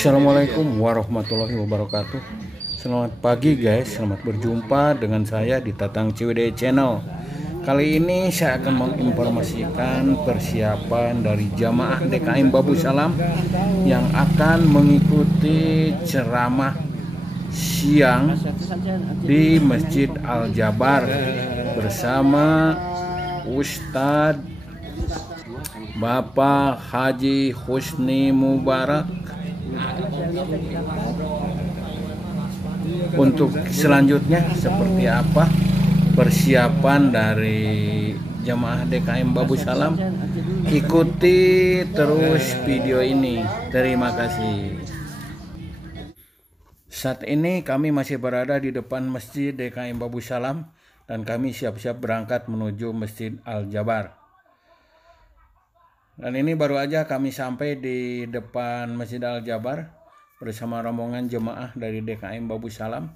Assalamualaikum warahmatullahi wabarakatuh. Selamat pagi guys, selamat berjumpa dengan saya di Tatang CWD Channel. Kali ini saya akan menginformasikan persiapan dari jamaah DKM Babu Salam yang akan mengikuti ceramah siang di Masjid Al Jabar bersama Ustadz Bapak Haji Husni Mubarak. Untuk selanjutnya seperti apa persiapan dari jamaah DKM Babu Salam, ikuti terus video ini. Terima kasih. Saat ini kami masih berada di depan Masjid DKM Babu Salam dan kami siap-siap berangkat menuju Masjid Al Jabar. Dan ini baru aja kami sampai di depan Masjid Al Jabar bersama rombongan jemaah dari DKM Babu Salam.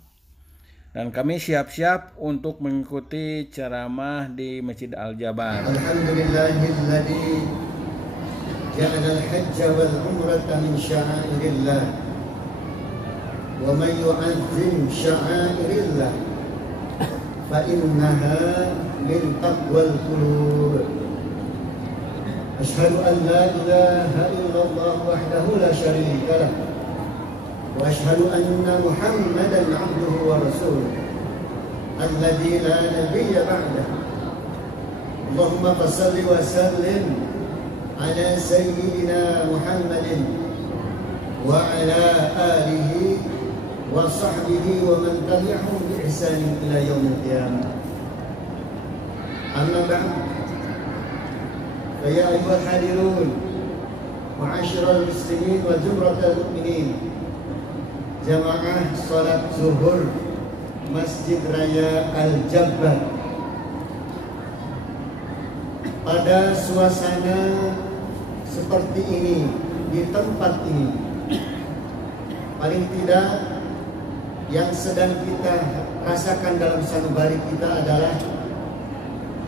Dan kami siap-siap untuk mengikuti ceramah di Masjid Al Jabar. Alhamdulillahilladzi ja'ala al-hajj wal umrata min sya'airillah. Wa man yu'azzim sya'airillah fa innaha min taqwal qulub. أشهد أن لا إله إلا الله وحده لا شريك له وأشهد أن محمدا عبده ورسوله الذي لا نبي بعده اللهم صل وسلم على سيدنا محمد وعلى آله وصحبه ومن تبعهم بإحسان إلى يوم القيامة أما بعد فيا أيها الحاضرون معاشر المسلمين وزمرة المؤمنين jamaah salat zuhur Masjid Raya Al Jabar pada suasana seperti ini di tempat ini, paling tidak yang sedang kita rasakan dalam sanubari kita adalah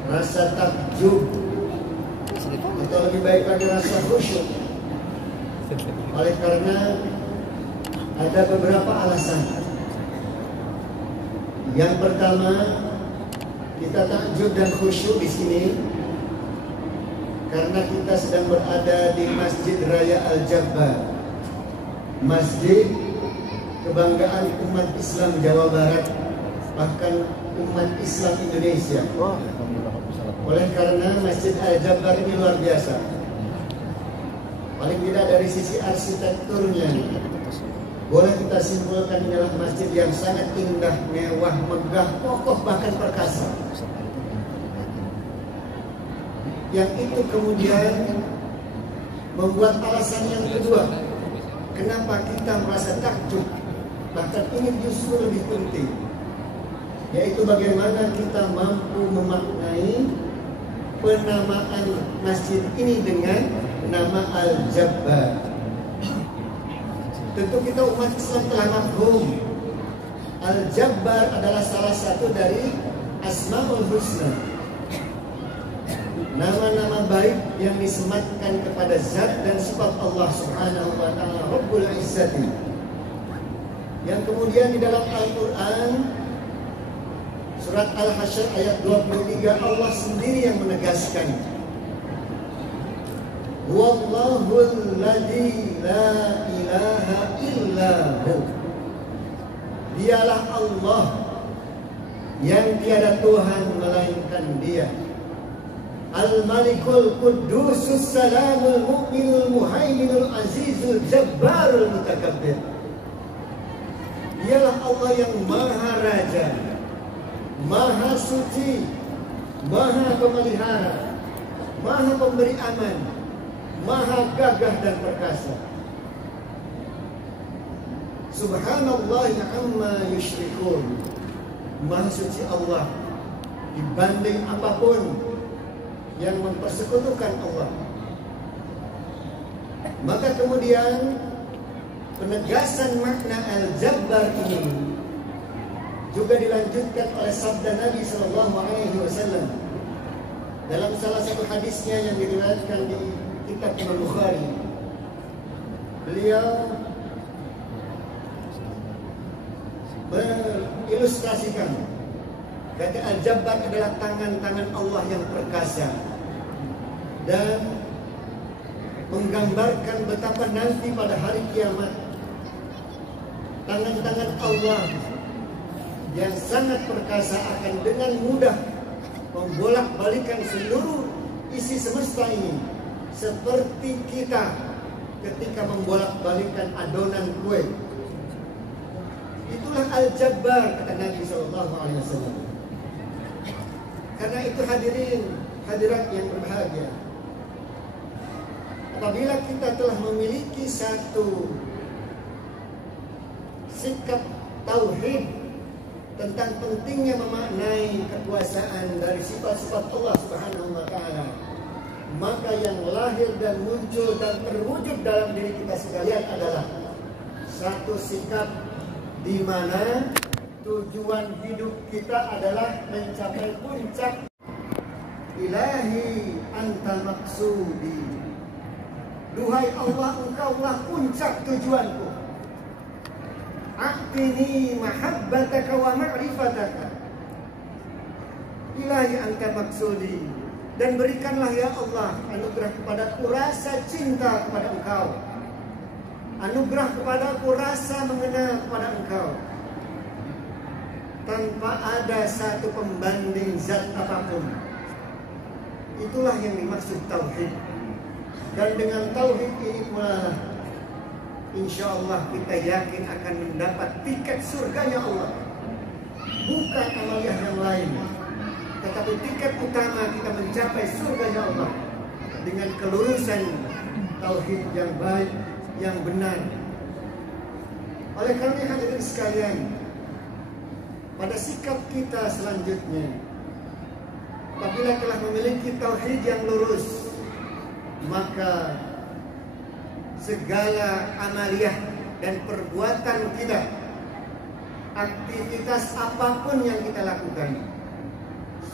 rasa takjub, atau lebih baik lagi rasa khusyuk. Oleh karena ada beberapa alasan. Yang pertama, kita takjub dan khusyuk di sini karena kita sedang berada di Masjid Raya Al Jabar, masjid kebanggaan umat Islam Jawa Barat, bahkan umat Islam Indonesia. Oleh karena Masjid Al Jabar ini luar biasa. Paling tidak dari sisi arsitekturnya, boleh kita simpulkan ini adalah masjid yang sangat indah, mewah, megah, kokoh, bahkan perkasa. Yang itu kemudian membuat alasan yang kedua, kenapa kita merasa takjub, bahkan ini justru lebih penting, yaitu bagaimana kita mampu memaknai penamaan masjid ini dengan nama Al Jabar. Tentu kita umat Islam telah mafhum Al Jabar adalah salah satu dari Asmaul Husna, nama-nama baik yang disematkan kepada zat dan sifat Allah Subhanahu wa ta'ala Rabbul Izzati, yang kemudian di dalam Al-Quran Surat Al-Hasyr ayat 23 Allah sendiri yang menegaskan, Wallahul ladzi la ilaha illahu. Dialah Allah yang tiada Tuhan melainkan Dia. Al-Malikul Quddusus Salamul Mu'minul Muhaiminul Azizul Jabbarul Mutakabbir. Dialah Allah yang Maha Raja, Maha Suci, Maha Pemelihara, Maha Pemberi Aman, Maha Gagah dan Perkasa. Subhanallah amma yusyrikun. Maha suci Allah dibanding apapun yang mempersekutukan Allah. Maka kemudian penegasan makna Al-Jabbar ini juga dilanjutkan oleh sabda Nabi Sallallahu Alaihi Wasallam dalam salah satu hadisnya yang diriwayatkan di kitab Imam Bukhari. Beliau mengilustrasikan. Kata Al-Jabbar adalah tangan-tangan Allah yang perkasa dan menggambarkan betapa nanti pada hari kiamat tangan-tangan Allah yang sangat perkasa akan dengan mudah membolak-balikan seluruh isi semesta ini, seperti kita ketika membolak-balikan adonan kue. Itulah Al-Jabbar, kata Nabi SAW. Karena itu hadirin hadirat yang berbahagia, apabila kita telah memiliki satu sikap tauhid tentang pentingnya memaknai kekuasaan dari sifat-sifat Allah Subhanahu wa taala, maka yang lahir dan muncul dan terwujud dalam diri kita sekalian adalah satu sikap di mana tujuan hidup kita adalah mencapai puncak. Ilahi anta maksudi, duhai Allah, engkaulah puncak tujuanku. A'tini mahabbataka wa ma'rifataka, ilahi anta maksudi, dan berikanlah ya Allah anugerah kepadaku rasa cinta kepada engkau, anugerah kepadaku rasa mengenal kepada engkau, tanpa ada satu pembanding zat apapun. Itulah yang dimaksud tauhid. Dan dengan tauhid ini pula, insya Allah kita yakin akan mendapat tiket surganya Allah. Bukan amaliyah yang lain, tetapi tiket utama kita mencapai surganya Allah dengan kelurusan tauhid yang baik, yang benar. Oleh karena hadirin sekalian, pada sikap kita selanjutnya, apabila telah memiliki tauhid yang lurus, maka segala amaliyah dan perbuatan kita, aktivitas apapun yang kita lakukan,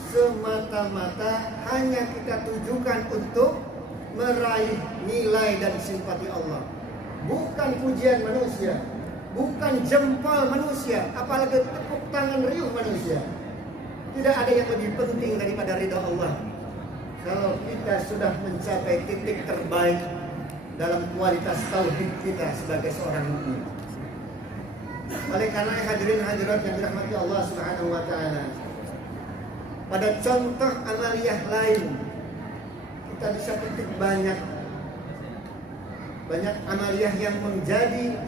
semata-mata hanya kita tujukan untuk meraih nilai dan simpati Allah, bukan pujian manusia, bukan jempol manusia, apalagi tepuk tangan riuh manusia. Tidak ada yang lebih penting daripada ridha Allah. Kalau kita sudah mencapai titik terbaik dalam kualitas tauhid kita sebagai seorang mukmin. Oleh karena hadirin hadirat yang dirahmati Allah Subhanahu wa taala, pada contoh amaliyah lain kita bisa petik banyak amaliyah yang menjadi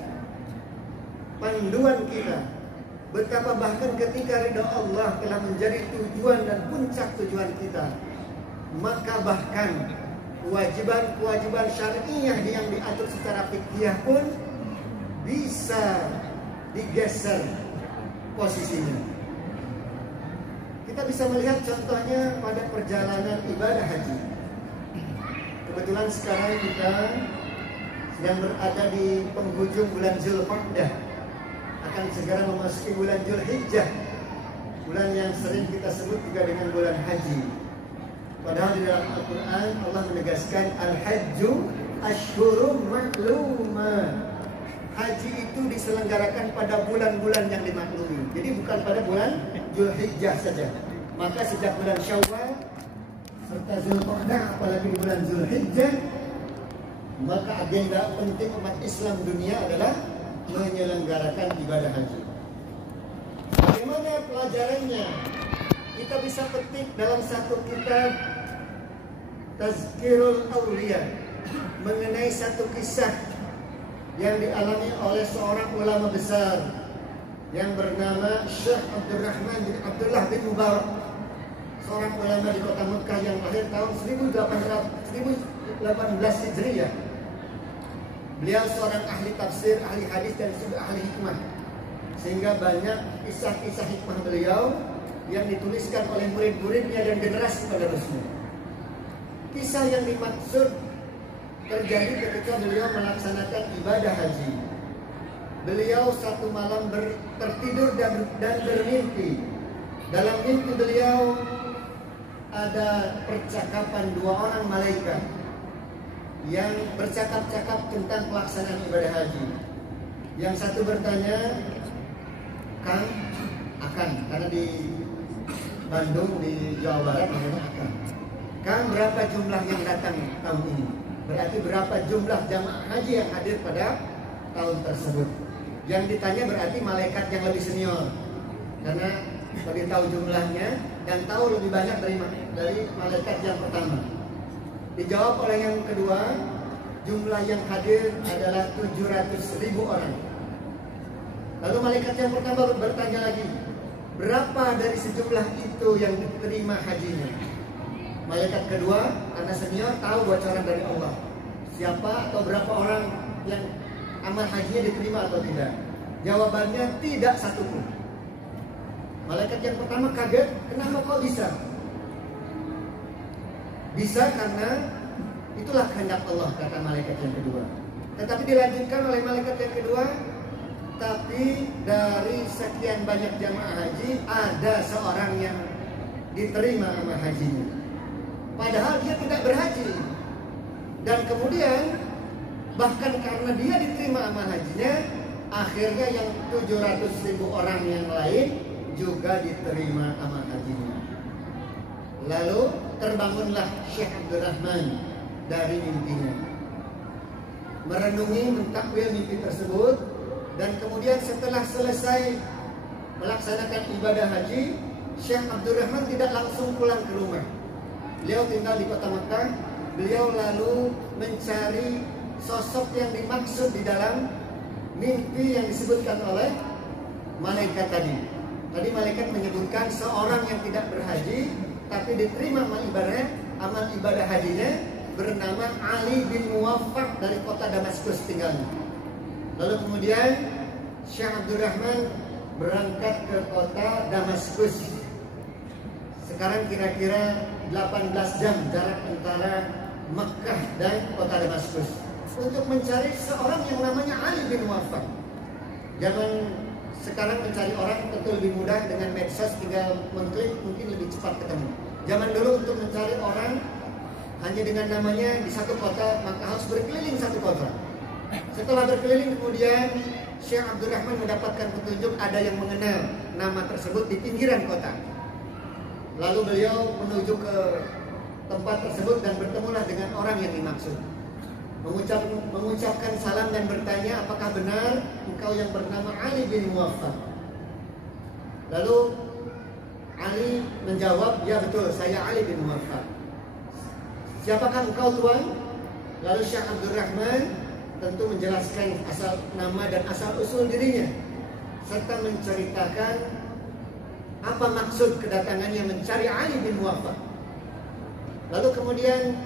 panduan kita. Betapa bahkan ketika ridha Allah telah menjadi tujuan dan puncak tujuan kita, maka bahkan kewajiban-kewajiban syar'iyyah yang diatur secara fikih pun bisa digeser posisinya. Kita bisa melihat contohnya pada perjalanan ibadah haji. Kebetulan sekarang kita sedang berada di penghujung bulan Zulqa'dah, akan segera memasuki bulan Dzulhijjah, bulan yang sering kita sebut juga dengan bulan haji. Padahal di dalam Al-Quran Allah menegaskan al-hajju ashhurum ma'lumah. Haji itu diselenggarakan pada bulan-bulan yang dimaklumi. Jadi bukan pada bulan Dzulhijjah saja. Maka sejak bulan Syawal serta Zulqa'dah, apalagi di bulan Dzulhijjah, maka agenda penting umat Islam dunia adalah menyelenggarakan ibadah haji. Bagaimana pelajarannya? Kita bisa petik dalam satu kitab Tazkirul Awliya mengenai satu kisah yang dialami oleh seorang ulama besar yang bernama Syekh Abdurrahman bin Abdullah bin Mubarak, seorang ulama di kota Mekah yang lahir tahun 1018 Hijriah. Beliau seorang ahli tafsir, ahli hadis, dan juga ahli hikmah, sehingga banyak kisah-kisah hikmah beliau yang dituliskan oleh murid-muridnya dan generasi penerusnya. Kisah yang dimaksud terjadi ketika beliau melaksanakan ibadah haji. Beliau satu malam tertidur dan bermimpi. Dalam mimpi beliau ada percakapan dua orang malaikat yang bercakap-cakap tentang pelaksanaan ibadah haji. Yang satu bertanya, akan, karena di Bandung, di Jawa Barat namanya akan. Kang, berapa jumlah yang datang tahun ini? Berarti berapa jumlah jamaah haji yang hadir pada tahun tersebut? Yang ditanya berarti malaikat yang lebih senior, karena lebih tahu jumlahnya dan tahu lebih banyak dari malaikat yang pertama. Dijawab oleh yang kedua, jumlah yang hadir adalah 700.000 orang. Lalu malaikat yang pertama bertanya lagi, berapa dari sejumlah itu yang diterima hajinya? Malaikat kedua, karena senior, tahu bocoran dari Allah, siapa atau berapa orang yang amal hajinya diterima atau tidak. Jawabannya tidak satupun. Malaikat yang pertama kaget, kenapa kok bisa? Bisa karena itulah kehendak Allah, kata malaikat yang kedua. Tetapi dilanjutkan oleh malaikat yang kedua, tapi dari sekian banyak jamaah haji ada seorang yang diterima amal hajinya, padahal dia tidak berhaji. Dan kemudian bahkan karena dia diterima amal hajinya, akhirnya yang 700.000 orang yang lain juga diterima amal hajinya. Lalu terbangunlah Syekh Abdurrahman dari mimpinya, merenungi, mentakwil mimpi tersebut, dan kemudian setelah selesai melaksanakan ibadah haji, Syekh Abdurrahman tidak langsung pulang ke rumah. Beliau tinggal di kota Makkah. Beliau lalu mencari sosok yang dimaksud di dalam mimpi yang disebutkan oleh malaikat tadi. Tadi malaikat menyebutkan seorang yang tidak berhaji tapi diterima amal ibadah hajinya, bernama Ali bin Muwaffaq dari kota Damaskus tinggalnya. Lalu kemudian Syekh Abdurrahman berangkat ke kota Damaskus. Sekarang kira-kira 18 jam jarak antara Makkah dan kota Damaskus, untuk mencari seorang yang namanya Ali bin Muwaffaq. Zaman sekarang mencari orang tentu lebih mudah, dengan medsos tinggal mengklik mungkin lebih cepat ketemu. Zaman dulu untuk mencari orang hanya dengan namanya di satu kota, maka harus berkeliling satu kota. Setelah berkeliling kemudian Syekh Abdurrahman mendapatkan petunjuk ada yang mengenal nama tersebut di pinggiran kota. Lalu beliau menuju ke tempat tersebut dan bertemulah dengan orang yang dimaksud. Mengucapkan salam dan bertanya, apakah benar engkau yang bernama Ali bin Muwaffaq? Lalu Ali menjawab, ya betul, saya Ali bin Muwaffaq. Siapakah engkau tuan? Lalu Syekh Abdurrahman tentu menjelaskan asal nama dan asal usul dirinya, serta menceritakan apa maksud kedatangannya mencari Ali bin Muwaffaq. Lalu kemudian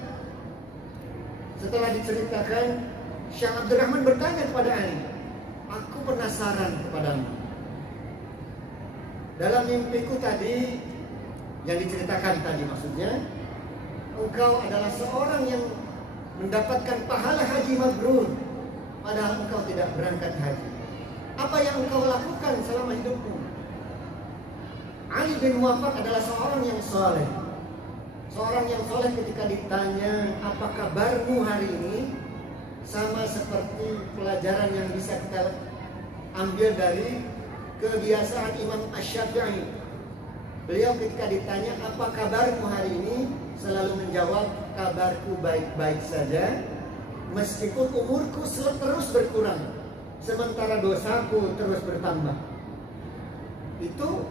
setelah diceritakan, Syekh Abdurrahman bertanya kepada Ali, aku penasaran kepadamu. Dalam mimpiku tadi, yang diceritakan tadi maksudnya, engkau adalah seorang yang mendapatkan pahala haji mabrur, padahal engkau tidak berangkat haji. Apa yang engkau lakukan selama hidupmu? Ali bin Muwaffaq adalah seorang yang soleh. Seorang yang soleh ketika ditanya apa kabarmu hari ini, sama seperti pelajaran yang bisa kita ambil dari kebiasaan Imam Asy-Syafi'i. Beliau ketika ditanya apa kabarmu hari ini, selalu menjawab, kabarku baik-baik saja, meskipun umurku terus berkurang, sementara dosaku terus bertambah. Itu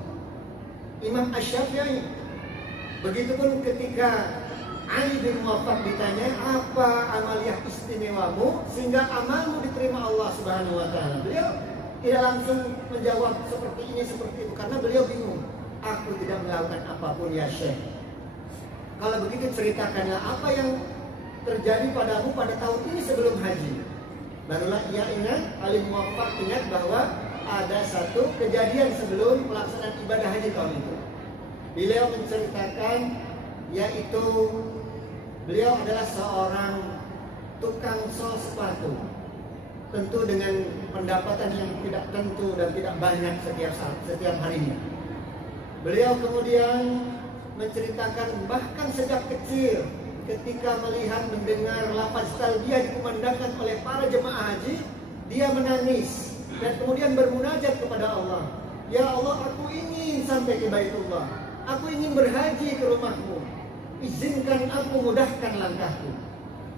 Imam Asy-Syafi'i. Begitupun ketika Ali bin Muwaffaq ditanya, apa amaliyah istimewamu sehingga amalmu diterima Allah Subhanahu wa taala? Beliau tidak langsung menjawab seperti ini seperti itu, karena beliau bingung. Aku tidak melakukan apapun ya Syekh. Kalau begitu ceritakanlah apa yang terjadi padamu pada tahun ini sebelum haji. Barulah ia ingat, Ali bin Muwaffaq ingat bahwa ada satu kejadian sebelum pelaksanaan ibadah haji tahun itu. Beliau menceritakan, yaitu beliau adalah seorang tukang sol sepatu, tentu dengan pendapatan yang tidak tentu dan tidak banyak setiap harinya. Beliau kemudian menceritakan bahkan sejak kecil ketika mendengar lafaz talbiyah dikumandangkan oleh para jemaah haji, dia menangis dan kemudian bermunajat kepada Allah. Ya Allah, aku ingin sampai ke Baitullah, aku ingin berhaji ke rumahmu, izinkan aku, mudahkan langkahku.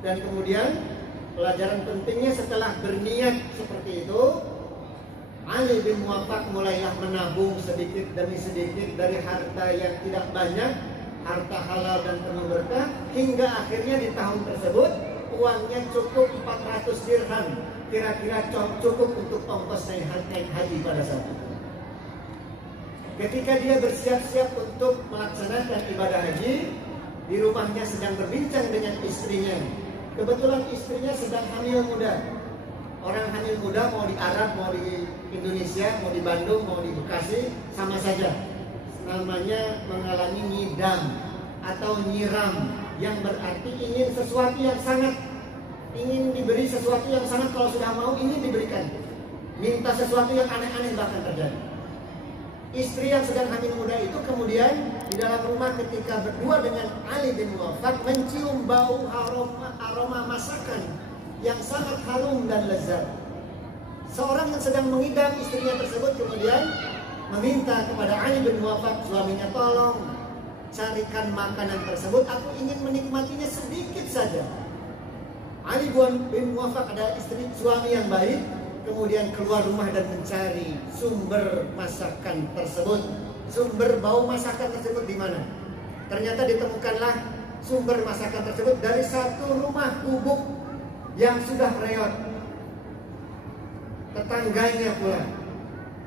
Dan kemudian pelajaran pentingnya setelah berniat seperti itu, Ali bin Muwaffaq mulailah menabung sedikit demi sedikit dari harta yang tidak banyak, harta halal dan penuh berkah, hingga akhirnya di tahun tersebut uangnya cukup 400 dirham, kira-kira cukup untuk ongkos naik haji pada saat itu. Ketika dia bersiap-siap untuk melaksanakan ibadah haji, di rumahnya sedang berbincang dengan istrinya. Kebetulan istrinya sedang hamil muda. Orang hamil muda mau di Arab, mau di Indonesia, mau di Bandung, mau di Bekasi, sama saja. Namanya mengalami nyidam atau nyiram, yang berarti ingin sesuatu yang sangat, ingin diberi sesuatu yang sangat, kalau sudah mau ingin diberikan. Minta sesuatu yang aneh-aneh bahkan terjadi. Istri yang sedang hamil muda itu kemudian di dalam rumah ketika berdua dengan Ali bin Muwaffaq mencium bau aroma masakan yang sangat harum dan lezat. Seorang yang sedang mengidam istrinya tersebut kemudian meminta kepada Ali bin Muwaffaq, suaminya, tolong carikan makanan tersebut, aku ingin menikmatinya sedikit saja. Ali bin Muwaffaq adalah suami yang baik, kemudian keluar rumah dan mencari sumber masakan tersebut. Sumber bau masakan tersebut di mana? Ternyata ditemukanlah sumber masakan tersebut dari satu rumah gubuk yang sudah reot, tetangganya pula.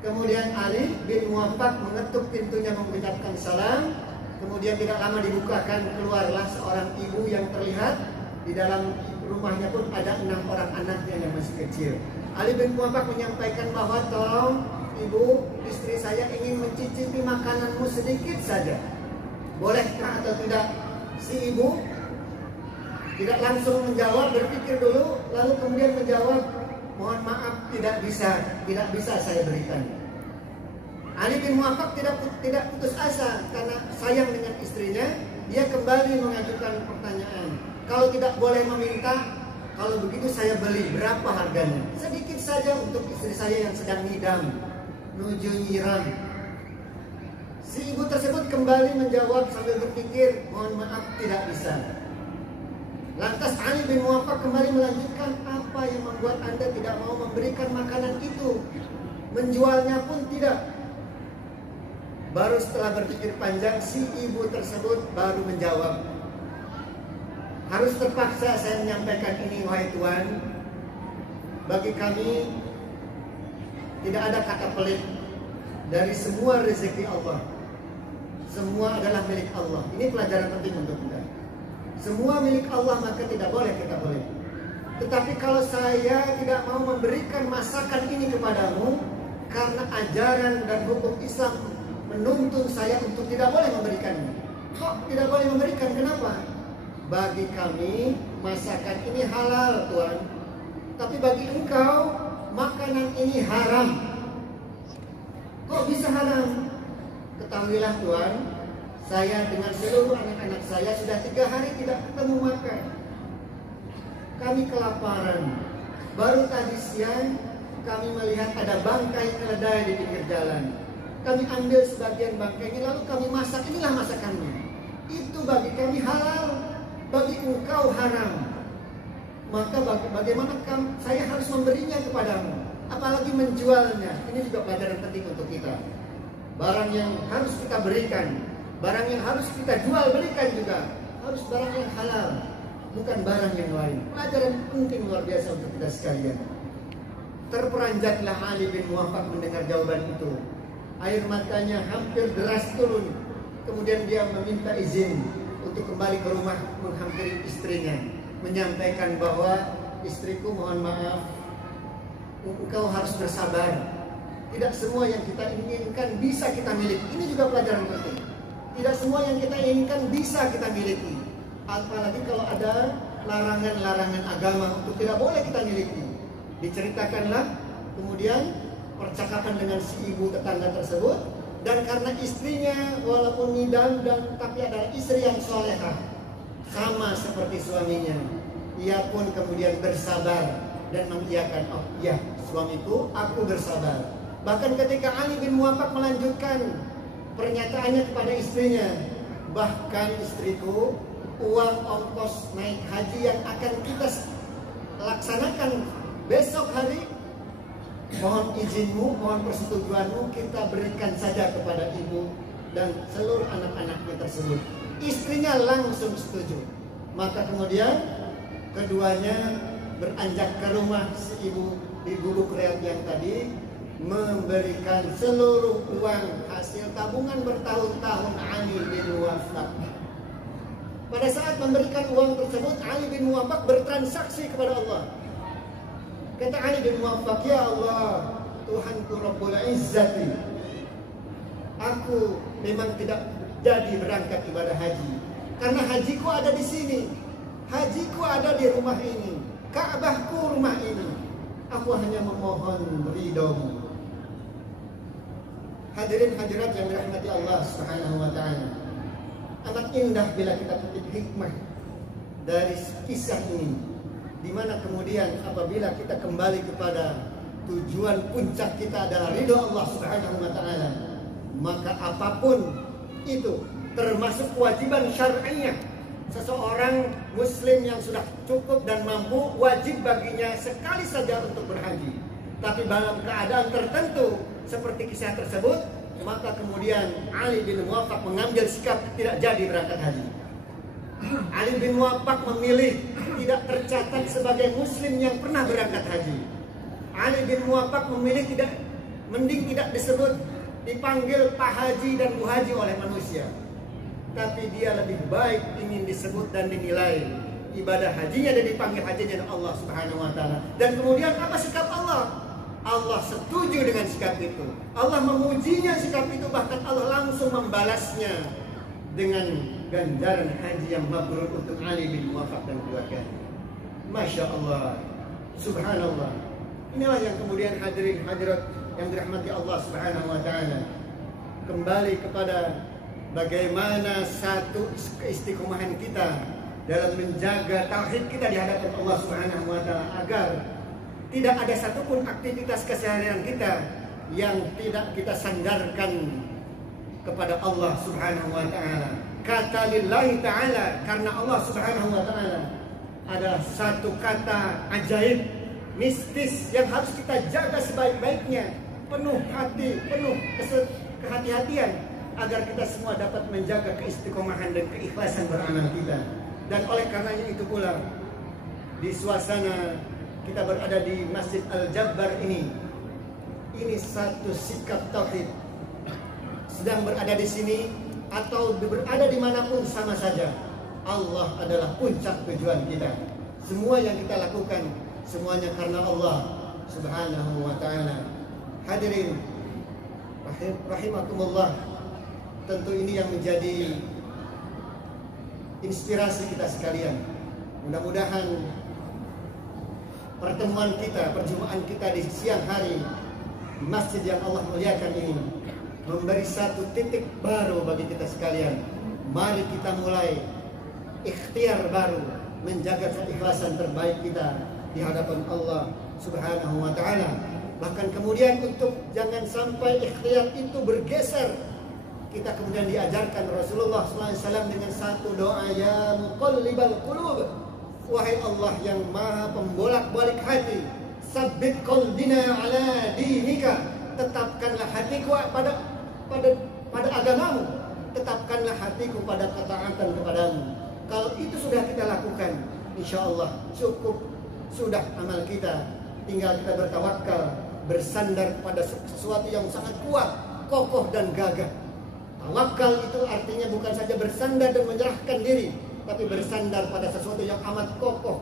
Kemudian Ali bin Muwaffaq mengetuk pintunya mengucapkan salam. Kemudian tidak lama dibukakan, keluarlah seorang ibu yang terlihat di dalam rumahnya pun ada 6 orang anaknya yang masih kecil. Ali bin Muwaffaq menyampaikan bahwa tolong ibu, istri saya ingin mencicipi makananmu sedikit saja. Bolehkah atau tidak? Si ibu tidak langsung menjawab, berpikir dulu, lalu kemudian menjawab, mohon maaf, tidak bisa saya berikan. Ali bin Muwaffaq tidak putus asa karena sayang dengan istrinya. Dia kembali mengajukan pertanyaan, kalau tidak boleh meminta, kalau begitu saya beli, berapa harganya? Sedikit saja untuk istri saya yang sedang ngidam, nuju nyiram. Si ibu tersebut kembali menjawab sambil berpikir, mohon maaf, tidak bisa. Lantas Ali bin Muwaffaq kembali melanjutkan, apa yang membuat Anda tidak mau memberikan makanan itu? Menjualnya pun tidak. Baru setelah berpikir panjang, si ibu tersebut baru menjawab, harus terpaksa saya menyampaikan ini, wahai Tuan. Bagi kami tidak ada kata pelit. Dari semua rezeki Allah, semua adalah milik Allah. Ini pelajaran penting untuk kita. Semua milik Allah, maka tidak boleh kita pelit. Tetapi kalau saya tidak mau memberikan masakan ini kepadamu, karena ajaran dan hukum Islam menuntun saya untuk tidak boleh memberikannya. Kok tidak boleh memberikan? Kenapa? Bagi kami masakan ini halal, Tuan. Tapi bagi engkau makanan ini haram. Kok bisa haram? Ketahuilah, Tuan, saya dengan seluruh anak-anak saya sudah 3 hari tidak ketemu makan. Kami kelaparan. Baru tadi siang kami melihat ada bangkai keledai di pinggir jalan. Kami ambil sebagian bangkainya lalu kami masak. Inilah masakannya. Itu bagi kami halal, bagi engkau haram. Maka bagaimana saya harus memberinya kepadamu, apalagi menjualnya. Ini juga pelajaran penting untuk kita. Barang yang harus kita berikan, barang yang harus kita jual belikan juga harus barang yang halal, bukan barang yang lain. Pelajaran penting luar biasa untuk kita sekalian. Terperanjatlah Ali bin Muwaffaq mendengar jawaban itu. Air matanya hampir deras turun. Kemudian dia meminta izin untuk kembali ke rumah menghampiri istrinya, menyampaikan bahwa istriku, mohon maaf, engkau harus bersabar. Tidak semua yang kita inginkan bisa kita miliki. Ini juga pelajaran penting. Tidak semua yang kita inginkan bisa kita miliki. Apalagi kalau ada larangan-larangan agama untuk tidak boleh kita miliki. Diceritakanlah kemudian percakapan dengan si ibu tetangga tersebut. Dan karena istrinya walaupun ngidam tapi adalah istri yang solehah, sama seperti suaminya, ia pun kemudian bersabar dan mengiyakan, oh iya suamiku, aku bersabar. Bahkan ketika Ali bin Muwaffaq melanjutkan pernyataannya kepada istrinya, bahkan istriku, uang ongkos naik haji yang akan kita laksanakan besok hari, mohon izinmu, mohon persetujuanmu, kita berikan saja kepada ibu dan seluruh anak-anaknya tersebut. Istrinya langsung setuju. Maka kemudian keduanya beranjak ke rumah si ibu di Gubuk Riyadh yang tadi, memberikan seluruh uang hasil tabungan bertahun-tahun Ali bin Muwaffaq. Pada saat memberikan uang tersebut, Ali bin Muwaffaq bertransaksi kepada Allah. Kata Ali bin Muwaffaq, ya Allah, Tuhanku Rabbul Izzati, aku memang tidak jadi berangkat ibadah haji karena hajiku ada di sini, hajiku ada di rumah ini, Ka'bahku rumah ini. Aku hanya memohon ridhomu. Hadirin hadirat yang dirahmati Allah Subhanahu wa taala. Amat indah bila kita petik hikmah dari kisah ini, di mana kemudian apabila kita kembali kepada tujuan puncak kita adalah ridho Allah Subhanahu wa taala, maka apapun itu termasuk kewajiban syar'inya. Seseorang muslim yang sudah cukup dan mampu, wajib baginya sekali saja untuk berhaji. Tapi dalam keadaan tertentu seperti kisah tersebut, maka kemudian Ali bin Muwaffaq mengambil sikap tidak jadi berangkat haji. Ali bin Muwaffaq memilih tidak tercatat sebagai muslim yang pernah berangkat haji. Ali bin Muwaffaq memilih mending tidak disebut, dipanggil Pak Haji dan Bu Haji oleh manusia. Tapi dia lebih baik ingin disebut dan dinilai ibadah hajinya dan dipanggil hajinya oleh Allah Subhanahu wa taala. Dan kemudian apa sikap Allah? Allah setuju dengan sikap itu. Allah memujinya sikap itu, bahkan Allah langsung membalasnya dengan ganjaran haji yang mabrur untuk Ali bin Muwaffaq dan keluarganya. Masya Allah, Subhanallah. Inilah yang kemudian hadirin hadirat yang dirahmati Allah Subhanahu wa taala, kembali kepada bagaimana satu keistiqomahan kita dalam menjaga tauhid kita di hadapan Allah Subhanahu wa taala, agar tidak ada satupun aktivitas keseharian kita yang tidak kita sandarkan kepada Allah Subhanahu wa taala. Kata lillahi ta'ala, karena Allah Subhanahu wa taala adalah satu kata ajaib, mistis yang harus kita jaga sebaik-baiknya, penuh hati, penuh kehati-hatian, agar kita semua dapat menjaga keistiqomahan dan keikhlasan beramal kita. Dan oleh karenanya itu pula, di suasana kita berada di Masjid Al-Jabbar ini satu sikap tauhid. Sedang berada di sini atau berada dimanapun sama saja, Allah adalah puncak tujuan kita. Semua yang kita lakukan, semuanya karena Allah Subhanahu wa ta'ala. Hadirin rahimakumullah, tentu ini yang menjadi inspirasi kita sekalian. Mudah-mudahan pertemuan kita, perjumpaan kita di siang hari di masjid yang Allah muliakan ini memberi satu titik baru bagi kita sekalian. Mari kita mulai ikhtiar baru, menjaga keikhlasan terbaik kita di hadapan Allah Subhanahu wa ta'ala. Bahkan kemudian untuk jangan sampai ikhtiar itu bergeser, kita kemudian diajarkan Rasulullah SAW dengan satu doa, ya muqallibal qulub, wahai Allah yang maha pembolak-balik hati, sabbit qalbina ala dinika, tetapkanlah hatiku pada agamamu, tetapkanlah hatiku pada ketaatan kepadamu. Kalau itu sudah kita lakukan, insya Allah cukup sudah amal kita. Tinggal kita bertawakal, bersandar pada sesuatu yang sangat kuat, kokoh dan gagah. Tawakal itu artinya bukan saja bersandar dan menyerahkan diri, tapi bersandar pada sesuatu yang amat kokoh,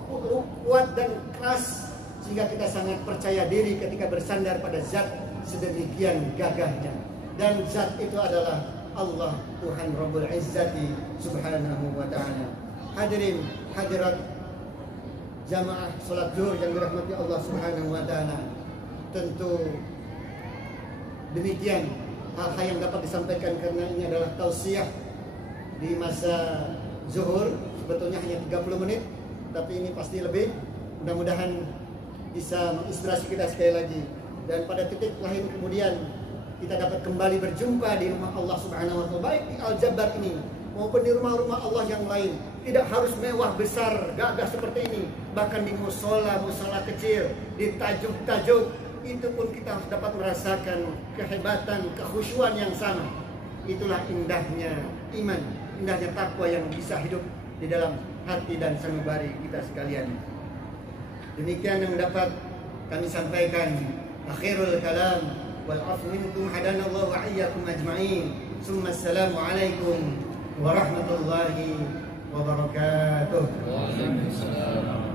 kuat dan keras, sehingga kita sangat percaya diri ketika bersandar pada zat sedemikian gagahnya. Dan zat itu adalah Allah, Tuhan Rabbul Izzati Subhanahu wa ta'ala. Hadirin hadirat jamaah sholat zuhur yang dirahmati Allah Subhanahu wa ta'ala, tentu demikian hal-hal yang dapat disampaikan, karena ini adalah tausiah di masa zuhur. Sebetulnya hanya 30 menit, tapi ini pasti lebih. Mudah-mudahan bisa menginspirasi kita sekali lagi dan pada titik lain kemudian kita dapat kembali berjumpa di rumah Allah Subhanahu wa taala, baik di Al-Jabbar ini maupun di rumah-rumah Allah yang lain. Tidak harus mewah besar gagah seperti ini, bahkan di musola kecil, di tajuk-tajuk itu pun kita harus dapat merasakan kehebatan, kekhusyuan yang sama. Itulah indahnya iman, indahnya takwa yang bisa hidup di dalam hati dan sanubari kita sekalian. Demikian yang dapat kami sampaikan. Akhirul kalam wal afu minkum hadanallahu wa iyyakum ajma'in. Assalamu alaikum warahmatullahi wabarakatuh. Waalaikumsalam.